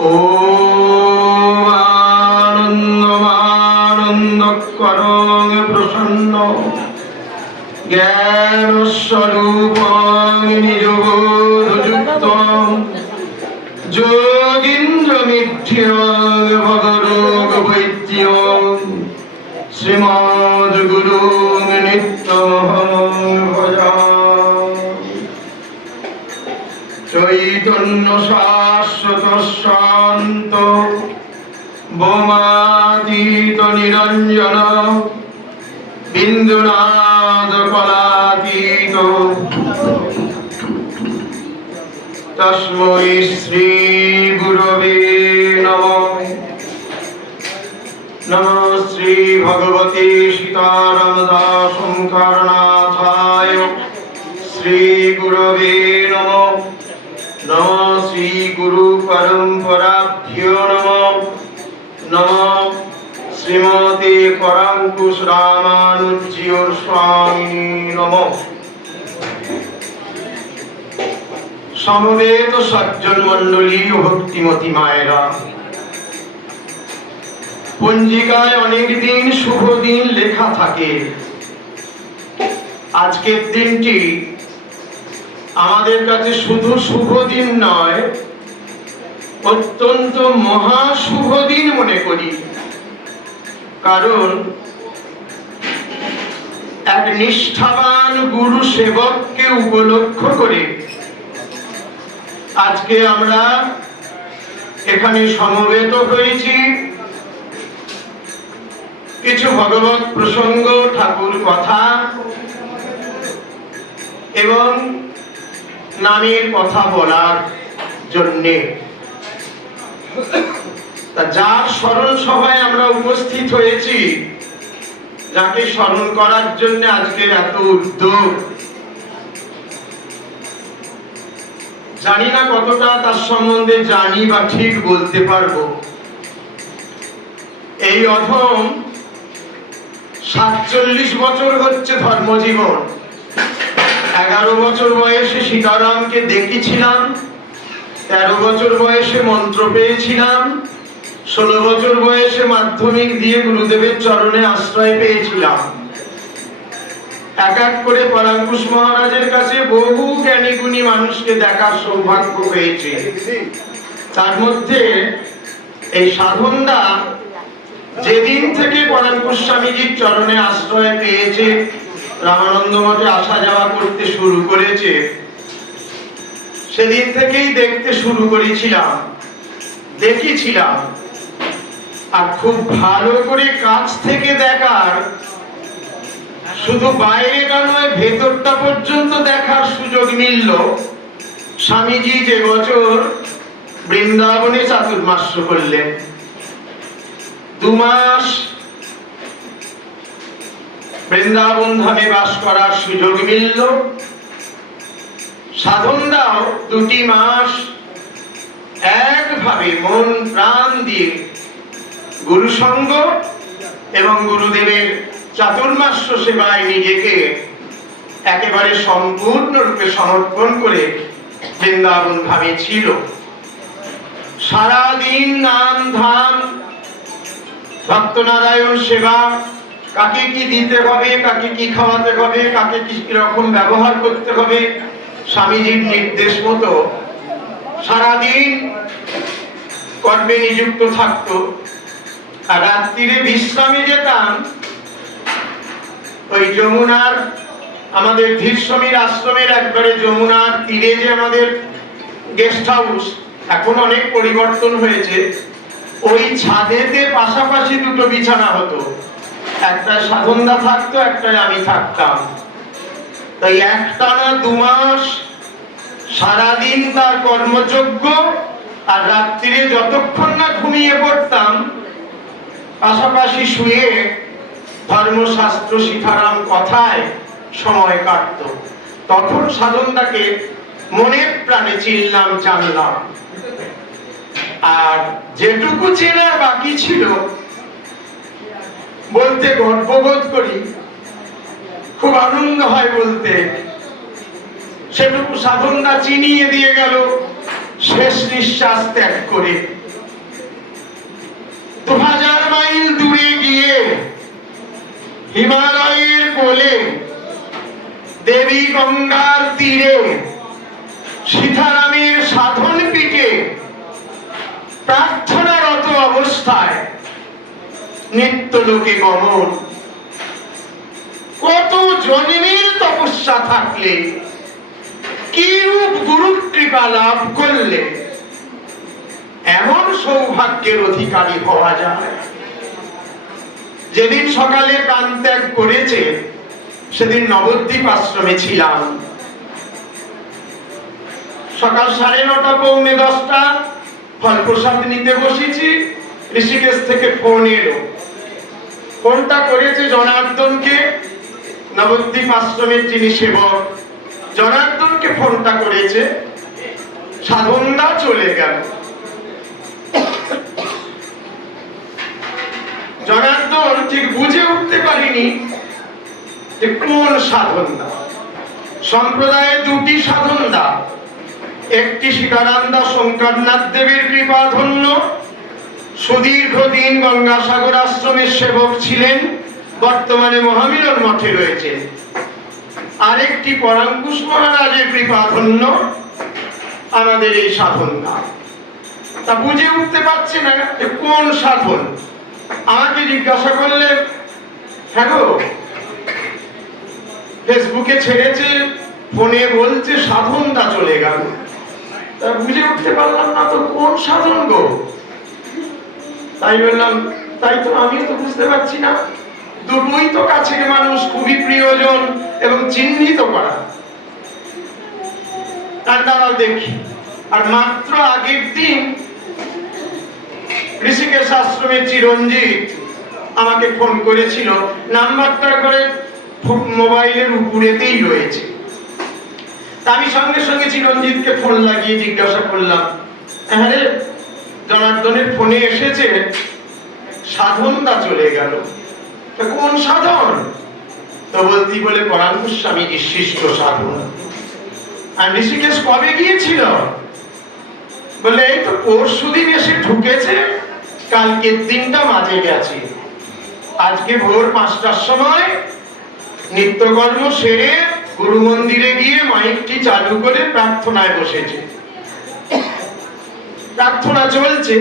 ও আনন্দমানন্দ করং প্রসন্ন জ্ঞান স্বরূপ নিজবোধযুক্ত যোগীন্দ্র মিথ্য ভগরোগ বৈদ্য শ্রীমদ গুরু নিত্য চৈতন্য শাশ্বত শান্ত বোমাতীত নিরঞ্জন। বিন্দুনাদ কলাতীত তস্मै শ্রী গুরবে নমঃ। নমঃ শ্রী ভগবতে সীতারামদাস শঙ্করনাথায় শ্রী গুরবে নমঃ। নমঃ শ্রী গুরু পরম্পরাভ্যো নমঃ নমঃ শ্রীমতে পরাঙ্কুশ রামানুজ্য স্বামী নমঃ সমবেত সজ্জন মণ্ডলী ভক্তিমতী মায়েরা পঞ্জিকায় অনেক দিন শুভ দিন লেখা থাকে। আজকের দিনটি আমাদের কাছে শুধু শুভ দিন নয়, অত্যন্ত মহা শুভ দিন মনে করি। কারণ এক নিষ্ঠাবান গুরু সেবককে উপলক্ষ করে আজকে আমরা এখানে সমবেত হয়েছি। কিছু ভগবত প্রসঙ্গ, ঠাকুর কথা এবং নামের কথা বলার জন্যে। যার স্মরণ সভায় আমরা উপস্থিত হয়েছি, যাকে স্মরণ করার জন্য আজকের এত উদ্যোগ। জানি না কতটা তার সম্বন্ধে জানি বা ঠিক বলতে পারব। এই অধম সাতচল্লিশ বছর হচ্ছে ধর্মজীবন। এগারো বছর বয়সে সীতারামকে দেখেছিলাম, তেরো বছর বয়সে মন্ত্র পেয়েছিলাম, ষোলো বছর বয়সে মাধ্যমিক দিয়ে গুরুদেবের চরণে আশ্রয় পেয়েছিলাম। এক এক করে পরাঙ্কুশ মহারাজের কাছে বহু জ্ঞানী গুণী মানুষকে দেখার সৌভাগ্য হয়েছে। তার মধ্যে এই সাধনদা যেদিন থেকে পরাঙ্কুশ স্বামীজির চরণে আশ্রয় পেয়েছে রামানন্দ মঠে আসা যাওয়া করতে শুরু করেছে। সেদিন থেকেই দেখতে শুরু করেছিলাম, দেখেছিলাম। আর খুব ভালো করে কাছ থেকে দেখার, শুধু বাইরেটা নয়, ভেতরটা পর্যন্ত দেখার সুযোগ মিলল। স্বামীজি যে বছর বৃন্দাবনে চাতুর্মাস্য করলেন, দু মাস বৃন্দাবন ধামে বাস করার সুযোগ মিলল। সাধনদাও দুটি মাস। একভাবে মন প্রাণ দিয়ে গুরু সঙ্গ এবং গুরুদেবের চাতুর্মাস্য সেবায় নিজেকে একেবারে সম্পূর্ণরূপে সমর্পণ করে বৃন্দাবন ধামে ছিল। সারাদিন নাম ধাম, ভক্তনারায়ণ সেবা কাকে কি দিতে হবে, কাকে কি খাওয়াতে হবে, কাকে কি রকম ব্যবহার করতে হবে, স্বামীজির নির্দেশ মতো সারাদিন কর্মে নিযুক্ত থাকতো। আর রাত্রিরে বিশ্রামে যেতাম, ওই যমুনার আমাদের ধীরসমীর আশ্রমের একবারে যমুনার তীরে যে আমাদের গেস্ট হাউস এখন অনেক পরিবর্তন হয়েছে, ওই ছাদেতে পাশাপাশি দুটো বিছানা হতো। একটা সাধনদা থাকতো একটা আমি থাকতাম। তাই একটানা দু মাস সারাদিন তার কর্মযোগ্য আর রাত্রিরে যতক্ষণ না ঘুমিয়ে পড়তাম, পাশাপাশি শুয়ে ধর্মশাস্ত্র শিখারাম কথায় সময় কাটত। তখন সাধনদাকে মনের প্রাণে চিনলাম, জানলাম। আর যেটুকু চেনার বাকি ছিল বলতে গর্ববোধ করি, খুব আনন্দ হয় বলতে। সেটুকু সাধনটা চিনিয়ে দিয়ে গেল, শেষ নিঃশ্বাস ত্যাগ করে। দু হাজার মাইল দূরে গিয়ে হিমালয়ের কোলে দেবী গঙ্গার তীরে সীতারামের সাধন পিঠে প্রার্থনারত অবস্থায় নিত্য লোকে গমন। কত জন্মের তপস্যা থাকলে, কি রূপ গুরু কৃপা লাভ করলে, এমন সৌভাগ্যের অধিকারী হওয়া যায়। যেদিন সকালে প্রাণ ত্যাগ করেছে, সেদিন নবদ্বীপ আশ্রমে ছিলাম। সকাল সাড়ে নটা, পৌনে দশটা ফল প্রসাদ নিতে বসেছি। ঋষিকেশ থেকে ফোন এলো। ফোনটা করেছে জনার্দনকে? নবদ্বীপ আশ্রমের যিনি সেবক জনার্দনকে ফোনটা করেছে। সাধনদা চলে গেল। জনার্দন ঠিক বুঝে উঠতে পারিনি যে কোন সাধনদা। সম্প্রদায়ে দুটি সাধনদা। একটি সীতারান্দা শঙ্করনাথ দেবের কৃপাধন্য সুদীর্ঘ দিন গঙ্গাসাগর আশ্রমের সেবক ছিলেন, বর্তমানে মহামিলন মঠে রয়েছে আরেকটি পরাঙ্কুশ মহারাজের কৃপাধন্য আমাদের এই সাধনদা তা বুঝে উঠতে পারছে না যে কোন সাধন। আমাকে জিজ্ঞাসা করলে হ্যাঁ ফেসবুকে ছেড়েছে, ফোনে বলছে সাধনদা চলে গেল। তা বুঝে উঠতে পারলাম না তো কোন সাধন গো? তাই বললাম, তাই তো আমিও তো বুঝতে পারছি না। দুটোই তো কাছের মানুষ, খুবই প্রিয়জন এবং চিহ্নিত করা। তার দেখি। আর মাত্র আগের দিন ঋষিকেশ আশ্রমের চিরঞ্জিত আমাকে ফোন করেছিল, নাম্বারটা করে মোবাইলের উপরেতেই রয়েছে। আমি সঙ্গে সঙ্গে চিরঞ্জিতকে ফোন লাগিয়ে জিজ্ঞাসা করলাম হ্যাঁ জনার্দনের ফোনে এসেছে সাধনটা চলে গেল। কোন সাধন? তো বলতি বলে পরাঙ্কুশ স্বামী শিষ্ট সাধন। আর ঋষিকেশ কবে গিয়েছিল? বলে, এই তো পরশু দিন এসে ঢুকেছে, কালকের দিনটা মাঝে গেছে। আজকে ভোর পাঁচটার সময় নিত্যকর্ম সেরে গুরু মন্দিরে গিয়ে মাইকটি চালু করে প্রার্থনায় বসেছে। প্রার্থনা চলছে।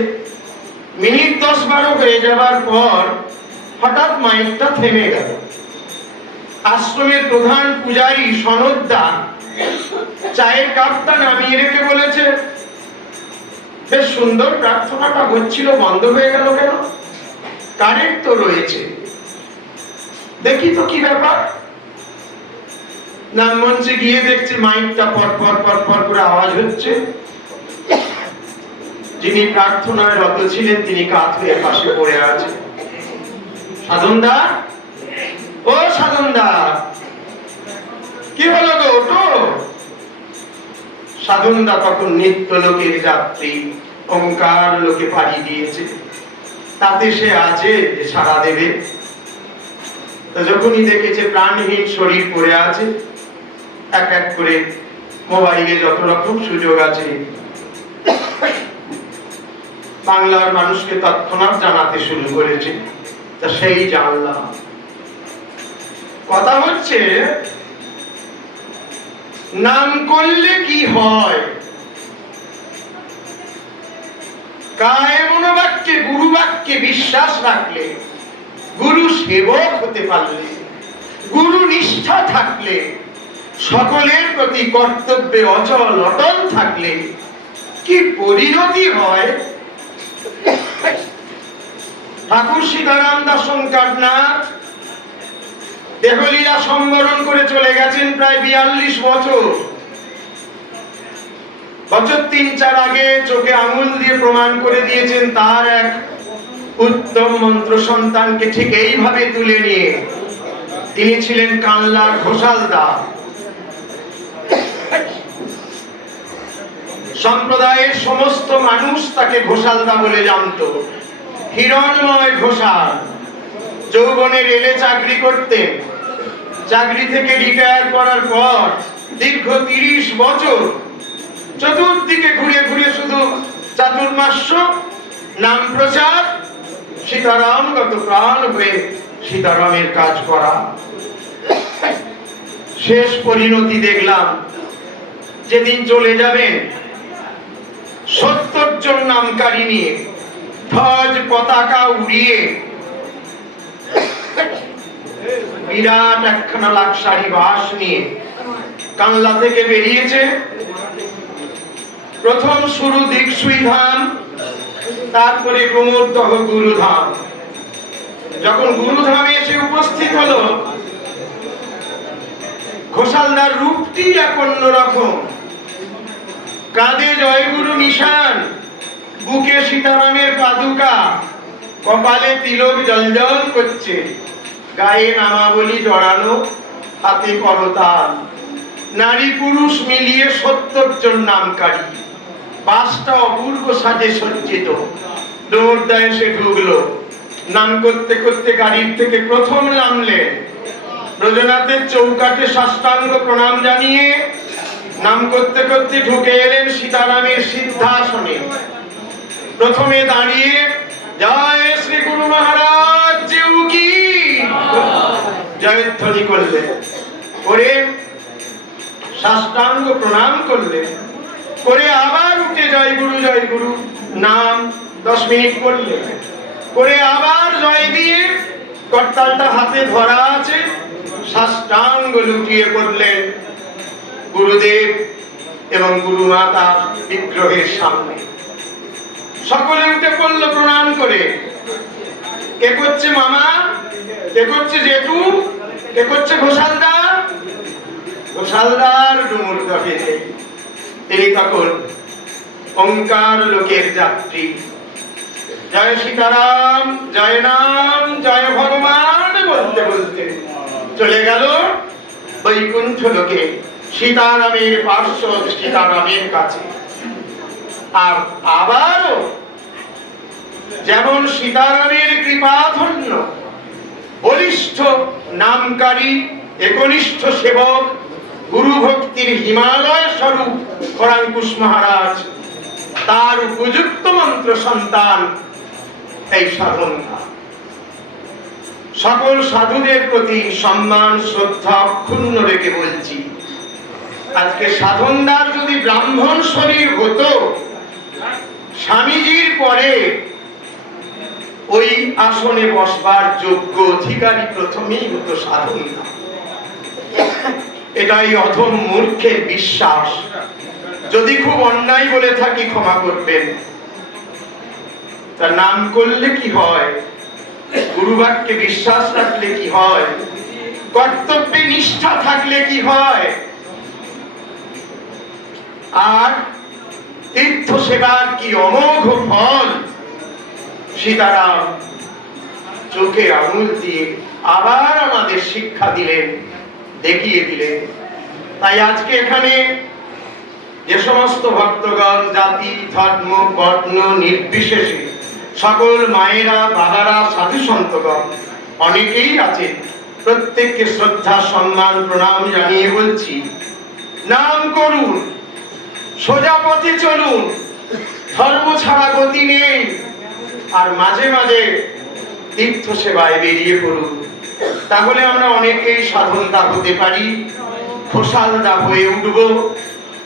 মিনিট দশ বারো হয়ে যাবার পর হঠাৎ মাইকটা থেমে গেল। আশ্রমের প্রধান পূজারী সনদদা চায়ের কাপটা নামিয়ে রেখে বলেছে, বেশ সুন্দর প্রার্থনাটা হচ্ছিল, বন্ধ হয়ে গেল কেন? কারেন্ট তো রয়েছে। দেখি তো কি ব্যাপার। নাম মঞ্চে গিয়ে দেখছি মাইকটা পর পর পর পর করে আওয়াজ হচ্ছে। যিনি প্রার্থনায় রত ছিলেন, তিনি কাত হয়ে পাশে পড়ে আছে সাধনদা? ও সাধনদা! কি হলো গো, ওঠো! সাধনদা তখন নিত্য লোকের যাত্রী ওঙ্কার লোকে পাড়ি দিয়েছে। তাতে সে আছে যে সাড়া দেবে। তো যখনই দেখেছে প্রাণহীন শরীর পড়ে আছে, এক এক করে মোবাইলে যত রকম সুযোগ আছে বাংলার মানুষকে তৎক্ষণাৎ জানাতে শুরু করেছে। তা সেই জানলাম। কথা হচ্ছে, নাম করলে কি হয়? কায় মনোবাক্যে গুরু বাক্যে বিশ্বাস রাখলে, গুরু সেবক হতে পারলে, গুরু নিষ্ঠা থাকলে, সকলের প্রতি কর্তব্যে অচল, অটল থাকলে, কি পরিণতি হয়? ঠাকুর সীতারাম দাস শঙ্করনাথ দেহলীলা সম্বরণ করে চলে গেছেন প্রায় বিয়াল্লিশ বছর। বছর তিন চার আগে চোখে আঙুল দিয়ে প্রমাণ করে দিয়েছেন তার এক উত্তম মন্ত্র সন্তানকে ঠিক এইভাবে তুলে নিয়ে। তিনি ছিলেন কানলার ঘোষালদা। সম্প্রদায়ের সমস্ত মানুষ তাকে ঘোষালদা বলে জানত। হিরণময় ঘোষাল। যৌবনে রেলে চাকরি করতেন চাকরি থেকে রিটায়ার করার পর দীর্ঘ তিরিশ বছর চতুর্দিকে ঘুরে ঘুরে শুধু চাতুর্মাস্য, নাম প্রচার, সীতারাম গত প্রাণ হয়ে সীতারামের কাজ করা। শেষ পরিণতি দেখলাম। যেদিন চলে যাবেন সত্তর জন নামকারী নিয়ে ধ্বজ পতাকা উড়িয়ে বিরাট একখানা লাক্সারি বাস নিয়ে কানলা থেকে বেরিয়েছে। প্রথম শুরু দিকসুই ধাম, তারপরে গোমরদহ গুরুধাম। যখন গুরুধামে এসে উপস্থিত হলো, ঘোষালদার রূপটি এক অন্যরকম। কাঁধে জয়গুরু নিশান, বুকে সীতারামের পাদুকা, কপালে তিলক জলজল করছে। গায়ে নামাবলী জড়ানো হাতে করতাল। নারী পুরুষ মিলিয়ে সত্তর জন নামকারী। বাসটা অপূর্ব সাজে সজ্জিত। দৌড়দা সে ঢুকলো। নাম করতে করতে গাড়ির থেকে প্রথম নামলেন ব্রজনাথের চৌকাঠে সাষ্টাঙ্গ প্রণাম জানিয়ে নাম করতে করতে ঢুকে এলেন সীতারামের সিদ্ধাসনে। প্রথমে দাঁড়িয়ে, জয় শ্রী গুরু মহারাজ, জিউ জয়ধ্বনি করলেন। করে সাষ্টাঙ্গ প্রণাম করলেন। করে আবার উঠে, জয় গুরু জয় গুরু। নাম দশ মিনিট করলেন করে আবার জয় দিয়ে করতালটা হাতে ধরা আছে, সাষ্টাঙ্গ লুটিয়ে পড়লেন। গুরুদেব এবং গুরু মাতা বিগ্রহের সামনে। সকলে উঠে পড়ল প্রণাম করে। কে করছে মামা? কে করছে জেঠু? কে করছে ঘোষালদা? ঘোষালদার ডুমুর দফেতে। তিনি তখন ওঙ্কার লোকের যাত্রী। জয় সীতারাম, জয় নাম, জয় ভগবান বলতে বলতে চলে গেল বৈকুণ্ঠ লোকে। সীতারামের পার্শ্ব সীতারামের কাছে। আর আবারও যেমন সীতারামের কৃপাধন্য, বলিষ্ঠ নামকারী, একনিষ্ঠ সেবক গুরু ভক্তির হিমালয় স্বরূপ খরাঙ্কুশ মহারাজ, তার উপযুক্ত মন্ত্র সন্তান এই সাধনা সকল সাধুদের প্রতি সম্মান, শ্রদ্ধা অক্ষুণ্ণ রেখে বলছি আজকে সাধনদার যদি ব্রাহ্মণ শরীর হতো, স্বামীজির পরে ওই আসনে বসবার যোগ্য অধিকারী প্রথমেই হতো সাধনদা এটাই অধম মূর্খের বিশ্বাস। যদি খুব অন্যায় বলে থাকি, ক্ষমা করবেন। তার নাম করলে কি হয়? গুরুবাক্যে বিশ্বাস রাখলে কি হয়? কর্তব্যে নিষ্ঠা থাকলে কি হয়? আর তীর্থ সেবার কি অমোঘ ফল? সীতারাম চোখে আঙুল দিয়ে আবার আমাদের শিক্ষা দিলেন, দেখিয়ে দিলেন। তাই আজকে এখানে যে সমস্ত ভক্তগণ, জাতি, ধর্ম, বর্ণ, নির্বিশেষে সকল মায়েরা, বাবারা, সাধু সন্তগণ অনেকেই আছেন। প্রত্যেককে শ্রদ্ধা, সম্মান, প্রণাম জানিয়ে বলছি, নাম করুন। সোজা পথে চলুন। ধর্ম ছাড়া গতি নেই। আর মাঝে মাঝে তীর্থ সেবায় বেরিয়ে পড়ুন। তাহলে আমরা অনেকেই সাধনতা হতে পারি। খোসালদা হয়ে উঠব।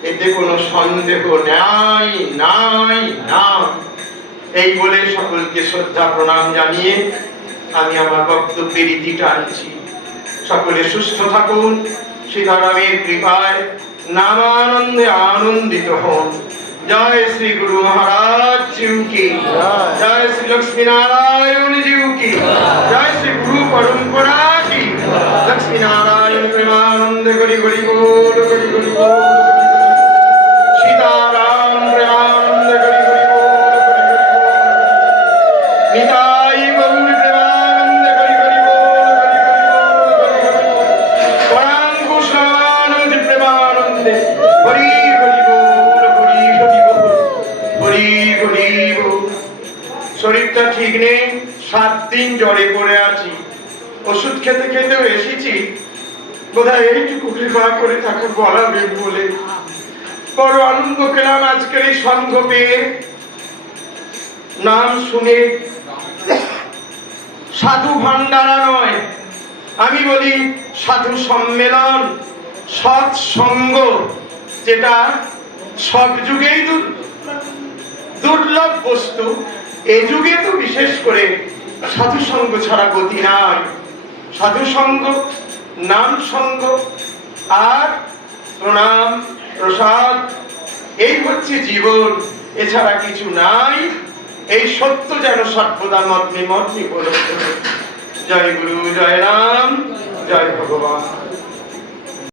এতে কোনো সন্দেহ নাই নাই না এই বলে সকলকে শ্রদ্ধা প্রণাম জানিয়ে আমি আমার বক্তব্যের ইতি টানছি। সকলে সুস্থ থাকুন। সীতারামের কৃপায় নামানন্দে আনন্দিত হন জয় শ্রী গুরু মহারাজ জিউ কি জয় শ্রী লক্ষ্মী নারায়ণ জিউ কি জয় শ্রী গুরু পরম্পরা কি লক্ষ্মী নারায়ণ প্রেমানন্দ গরি গরি গোল গরি গরি গোল হরি হরি বল, হরি হরি বল শরীরটা ঠিক নেই, সাত দিন জ্বরে পড়ে আছি। ওষুধ খেতে খেতেও এসেছি। বোধহয় এইটুকু কৃপা করে তাকে বলাবেন বলে। বড় আনন্দ পেলাম আজকের এই সঙ্গ পেয়ে। নাম শুনে সাধু ভান্ডারা নয়, আমি বলি সাধু সম্মেলন, সৎসঙ্গ। যেটা সব যুগেই দুর্লভ বস্তু। এ যুগে তো বিশেষ করে সাধু সঙ্গ ছাড়া গতি নাই। সাধু সঙ্গ নাম সঙ্গ আর প্রণাম, প্রসাদ, এই হচ্ছে জীবন। এছাড়া কিছু নাই। এই সত্য যেন সর্বদা মত নিমত হোক। জয় গুরু, জয় রাম, জয় ভগবান।